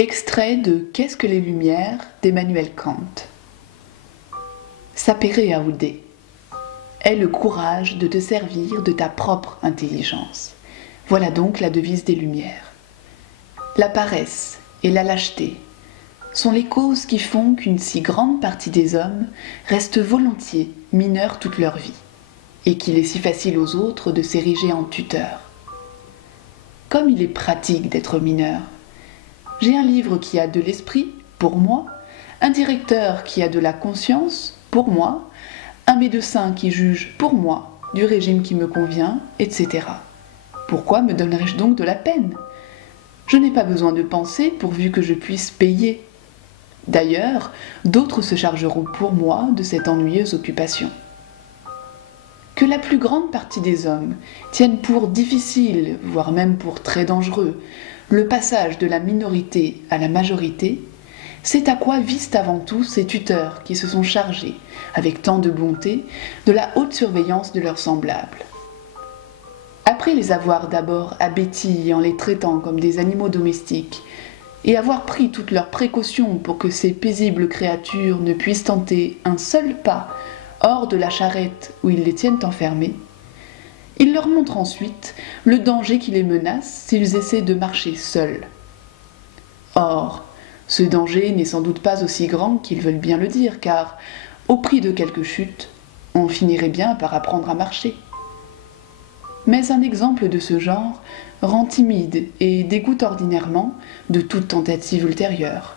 Extrait de Qu'est-ce que les Lumières d'Emmanuel Kant. Sapere aude. Aie le courage de te servir de ta propre intelligence. Voilà donc la devise des Lumières. La paresse et la lâcheté sont les causes qui font qu'une si grande partie des hommes restent volontiers mineurs toute leur vie, et qu'il est si facile aux autres de s'ériger en tuteurs. Comme il est pratique d'être mineur, j'ai un livre qui a de l'esprit, pour moi, un directeur qui a de la conscience, pour moi, un médecin qui juge, pour moi, du régime qui me convient, etc. Pourquoi me donnerais-je donc de la peine ? Je n'ai pas besoin de penser pourvu que je puisse payer. D'ailleurs, d'autres se chargeront pour moi de cette ennuyeuse occupation. Que la plus grande partie des hommes tiennent pour difficile, voire même pour très dangereux, le passage de la minorité à la majorité, c'est à quoi visent avant tout ces tuteurs qui se sont chargés, avec tant de bonté, de la haute surveillance de leurs semblables. Après les avoir d'abord abêtis en les traitant comme des animaux domestiques, et avoir pris toutes leurs précautions pour que ces paisibles créatures ne puissent tenter un seul pas hors de la charrette où ils les tiennent enfermés, il leur montre ensuite le danger qui les menace s'ils essaient de marcher seuls. Or, ce danger n'est sans doute pas aussi grand qu'ils veulent bien le dire, car, au prix de quelques chutes, on finirait bien par apprendre à marcher. Mais un exemple de ce genre rend timide et dégoûte ordinairement de toute tentative ultérieure.